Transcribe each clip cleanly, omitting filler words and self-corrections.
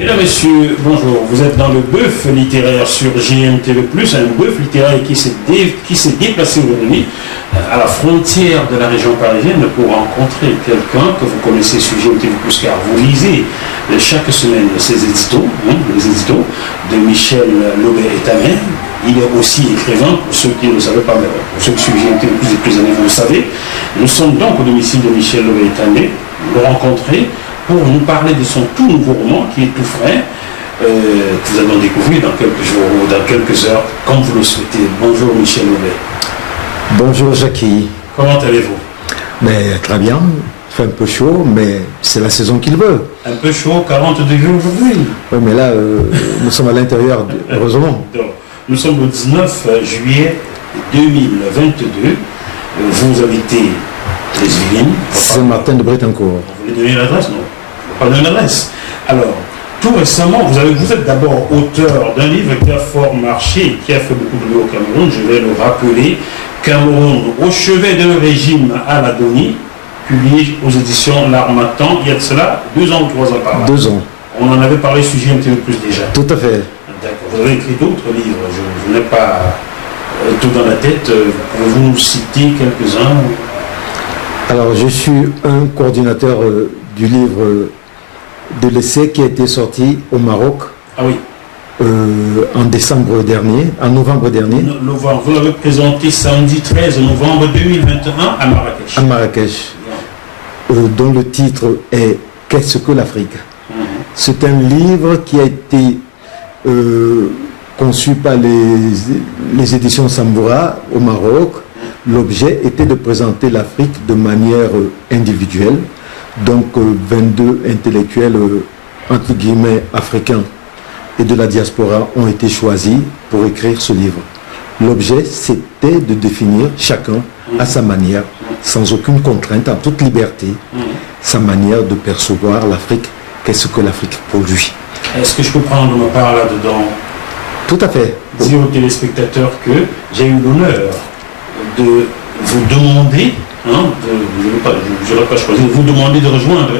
Mesdames, Messieurs, bonjour. Vous êtes dans le bœuf littéraire sur GMTV+, un bœuf littéraire qui s'est déplacé aujourd'hui à la frontière de la région parisienne pour rencontrer quelqu'un que vous connaissez sur GMTV+, car vous lisez chaque semaine ces éditos, les éditos de Michel Lobé-Etanet. Il est aussi écrivain, pour ceux qui ne le savaient pas, mais pour ceux qui suivent GMTV+ depuis plusieurs années, vous le savez. Nous sommes donc au domicile de Michel Lobé-Etanet, le rencontrer pour nous parler de son tout nouveau roman qui est tout frais, que nous allons découvrir dans quelques jours ou dans quelques heures, comme vous le souhaitez. Bonjour Michel Lobé. Bonjour Jackie. Comment allez-vous? Mais très bien, il fait un peu chaud, mais c'est la saison qu'il veut. Un peu chaud, 40 degrés aujourd'hui. Oui, mais là, nous sommes à l'intérieur, heureusement. Nous sommes le 19 juillet 2022. Vous habitez les Yvelines. Saint-Martin de Brétancourt. Vous voulez donner l'adresse? Non, pas donner l'adresse. Alors, tout récemment, vous êtes d'abord auteur d'un livre qui a fort marché, qui a fait beaucoup de bruit au Cameroun. Je vais le rappeler. Cameroun, au chevet d'un régime à l'agonie, publié aux éditions L'Harmattan, il y a de cela 2 ans ou 3 ans par là. 2 ans. On en avait parlé sur GMTV+ déjà. Tout à fait. D'accord. Vous avez écrit d'autres livres. Je n'ai pas tout dans la tête. Pouvez-vous nous citer quelques-uns? Alors, je suis un coordinateur du livre de l'essai qui a été sorti au Maroc. Ah oui. En décembre dernier, en novembre dernier. Vous l'avez présenté samedi 13 novembre 2021 à Marrakech. À Marrakech. Dont le titre est « Qu'est-ce que l'Afrique ?» C'est un livre qui a été conçu par les éditions Samboura au Maroc. L'objet était de présenter l'Afrique de manière individuelle. Donc 22 intellectuels, entre guillemets, africains et de la diaspora ont été choisis pour écrire ce livre. L'objet, c'était de définir chacun à sa manière, sans aucune contrainte, en toute liberté, sa manière de percevoir l'Afrique. Qu'est-ce que l'Afrique pour lui? Est-ce que je peux prendre ma part là-dedans? Tout à fait. Dire aux téléspectateurs que j'ai eu l'honneur de vous demander, je n'aurais pas choisi, de vous demander de rejoindre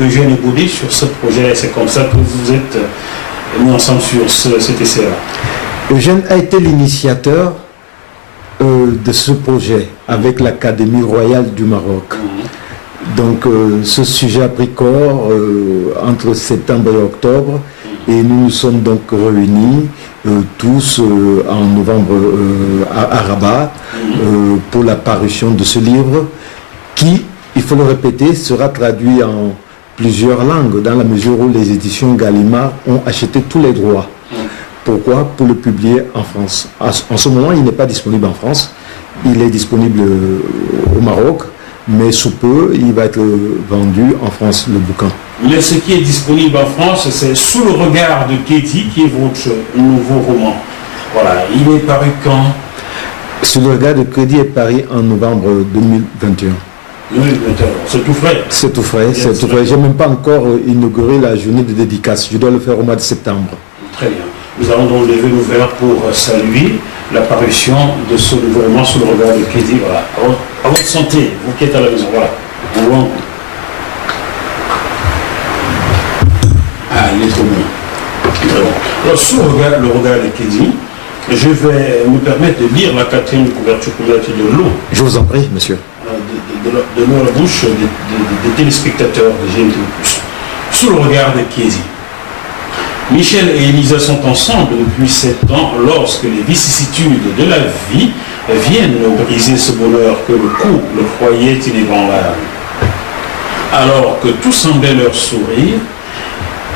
Eugène Ebodé sur ce projet. C'est comme ça que vous êtes mis ensemble sur cet essai-là. Eugène a été l'initiateur de ce projet avec l'Académie royale du Maroc. Donc ce sujet a pris corps entre septembre et octobre et nous nous sommes donc réunis tous en novembre à Rabat pour la parution de ce livre qui, il faut le répéter, sera traduit en plusieurs langues dans la mesure où les éditions Gallimard ont acheté tous les droits. Pourquoi? Pour le publier en France. En ce moment, il n'est pas disponible en France, il est disponible au Maroc, mais sous peu, il va être vendu en France, le bouquin. Mais ce qui est disponible en France, c'est Sous le regard de Kédi, qui est votre nouveau roman. Voilà, il est paru quand? Sous le regard de Kédi est paru en novembre 2021. 2021, c'est tout frais. C'est tout frais, c'est tout frais. Je n'ai même pas encore inauguré la journée de dédicace. Je dois le faire au mois de septembre. Très bien. Nous allons donc lever le verre pour saluer l'apparition de ce nouveau roman Sous le regard de Kédi. Voilà. À votre santé, vous qui êtes à la maison. Voilà. Bon. Ah, il est trop bon. Très bon. Alors, sous le regard de Kédi, je vais me permettre de lire la 4e couverture de l'eau. Je vous en prie, monsieur. De l'eau à la bouche des téléspectateurs de GMTV+. Sous le regard de Kédi. Michel et Elisa sont ensemble depuis 7 ans lorsque les vicissitudes de la vie viennent briser ce bonheur que le couple croyait inébranlable. Alors que tout semblait leur sourire,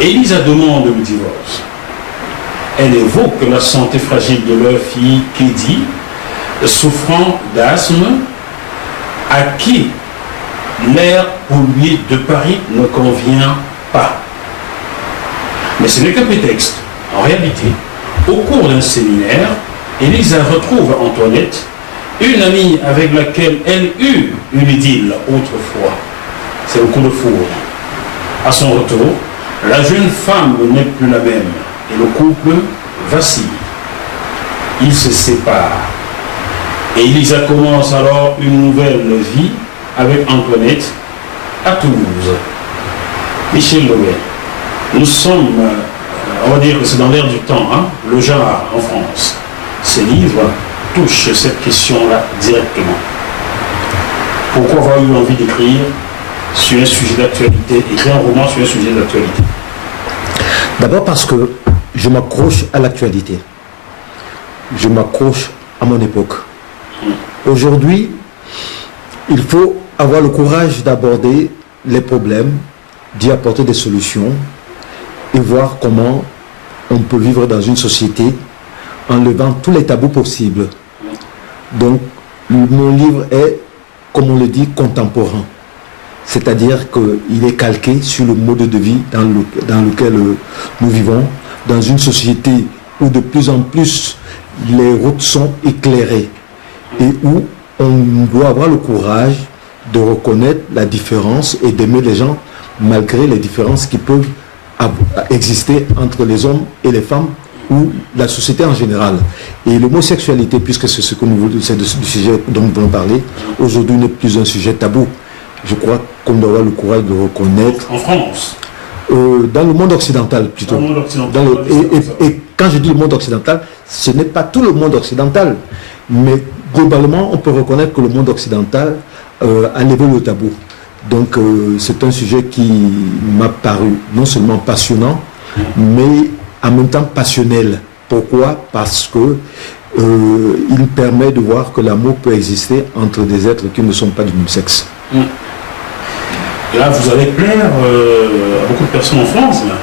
Elisa demande le divorce. Elle évoque la santé fragile de leur fille Kédi, souffrant d'asthme, à qui l'air pollué de Paris ne convient pas. Mais ce n'est qu'un prétexte. En réalité, au cours d'un séminaire, Elisa retrouve Antoinette, une amie avec laquelle elle eut une idylle autrefois. C'est le coup de foudre. À son retour, la jeune femme n'est plus la même et le couple vacille. Ils se séparent. Et Elisa commence alors une nouvelle vie avec Antoinette à Toulouse. Michel Lobé, Nous sommes, on va dire que c'est dans l'air du temps, hein, le genre en France. Ces livres touchent cette question-là directement. Pourquoi avoir eu envie d'écrire sur un sujet d'actualité, écrire un roman sur un sujet d'actualité? D'abord parce que je m'accroche à l'actualité. Je m'accroche à mon époque. Aujourd'hui, il faut avoir le courage d'aborder les problèmes, d'y apporter des solutions et voir comment on peut vivre dans une société en levant tous les tabous possibles. Donc, mon livre est, comme on le dit, contemporain. C'est-à-dire qu'il est calqué sur le mode de vie dans lequel nous vivons, dans une société où de plus en plus les routes sont éclairées et où on doit avoir le courage de reconnaître la différence et d'aimer les gens malgré les différences qui peuvent exister entre les hommes et les femmes ou la société en général. Et l'homosexualité, puisque c'est ce que c'est du sujet dont nous voulons parler, aujourd'hui n'est plus un sujet tabou. Je crois qu'on doit avoir le courage de reconnaître. En France? Dans le monde occidental plutôt. Dans le monde occidental. Et quand je dis le monde occidental, ce n'est pas tout le monde occidental. Mais globalement, on peut reconnaître que le monde occidental a levé le tabou. Donc c'est un sujet qui m'a paru non seulement passionnant, mais en même temps passionnel. Pourquoi? Parce que il permet de voir que l'amour peut exister entre des êtres qui ne sont pas du même sexe. Là, vous allez plaire à beaucoup de personnes en France. Là.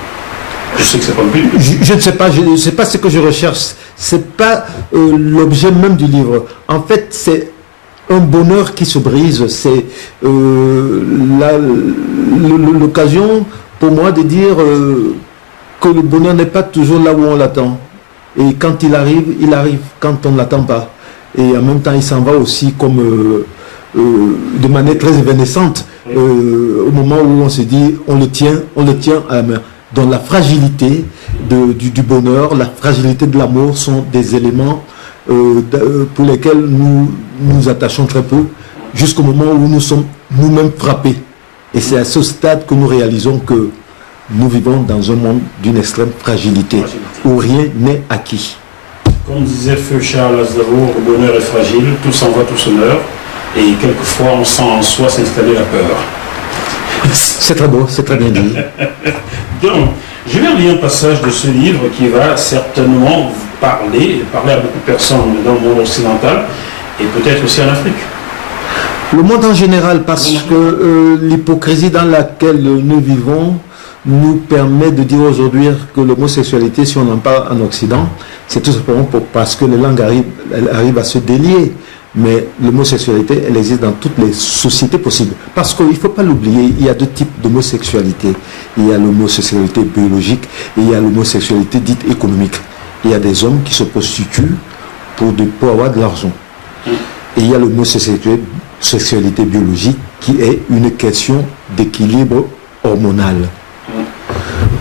Je sais que c'est pas le but. Je ne sais pas, je ne sais pas ce que je recherche. C'est pas l'objet même du livre. En fait, c'est un bonheur qui se brise. C'est l'occasion pour moi de dire que le bonheur n'est pas toujours là où on l'attend. Et quand il arrive quand on ne l'attend pas. Et en même temps, il s'en va aussi comme de manière très évanescente. Au moment où on se dit, on le tient à la main. Donc la fragilité du bonheur, la fragilité de l'amour sont des éléments pour lesquels nous nous attachons très peu, jusqu'au moment où nous sommes nous-mêmes frappés. Et c'est à ce stade que nous réalisons que nous vivons dans un monde d'une extrême fragilité, où rien n'est acquis. Comme disait Feu Charles Aznavour, le bonheur est fragile, tout s'en va, tout se meurt, et quelquefois on sent en soi s'installer la peur. C'est très beau, c'est très bien dit. Donc, je vais lire un passage de ce livre qui va certainement parler à beaucoup de personnes dans le monde occidental et peut-être aussi en Afrique. Le monde en général, parce que l'hypocrisie dans laquelle nous vivons nous permet de dire aujourd'hui que l'homosexualité, si on en parle en Occident, c'est tout simplement parce que les langues arrivent à se délier. Mais l'homosexualité, elle existe dans toutes les sociétés possibles. Parce qu'il ne faut pas l'oublier, il y a deux types d'homosexualité. Il y a l'homosexualité biologique et il y a l'homosexualité dite économique. Il y a des hommes qui se prostituent pour avoir de l'argent. Et il y a l'homosexualité biologique qui est une question d'équilibre hormonal.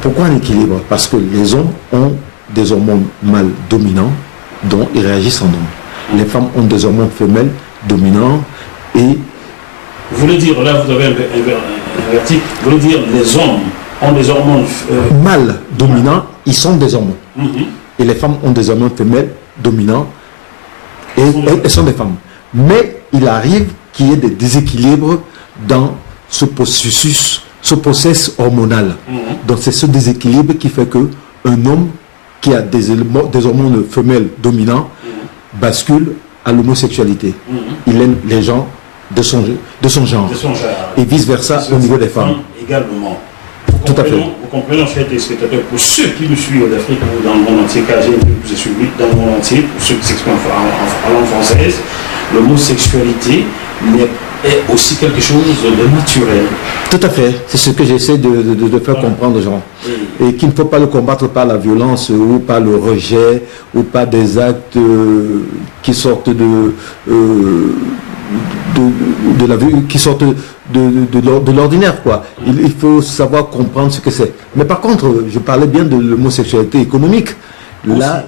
Pourquoi un équilibre? Parce que les hommes ont des hormones mâles dominants dont ils réagissent en hommes. Les femmes ont des hormones femelles dominants et... Vous voulez dire, là vous avez inverti, vous voulez dire les hommes ont des hormones... mâles dominants, ils sont des hormones. Et les femmes ont des hormones femelles dominants et elles sont des femmes. Mais il arrive qu'il y ait des déséquilibres dans ce processus, ce process hormonal. Donc c'est ce déséquilibre qui fait qu'un homme qui a des hormones femelles dominants bascule à l'homosexualité. Il aime les gens de son genre. Et vice-versa au niveau des femmes. Également. Tout à fait. Vous comprenez, chers téléspectateurs, pour ceux qui nous suivent d'Afrique ou dans le monde entier, car j'ai vous ai suivi dans le monde entier, pour ceux qui s'expriment en langue française, l'homosexualité est aussi quelque chose de naturel. Tout à fait. C'est ce que j'essaie de faire comprendre aux gens. Et qu'il ne faut pas le combattre par la violence ou par le rejet ou par des actes qui sortent de la vie, qui sortent de l'ordinaire, quoi. Il faut savoir comprendre ce que c'est. Mais par contre, je parlais bien de l'homosexualité économique. Là,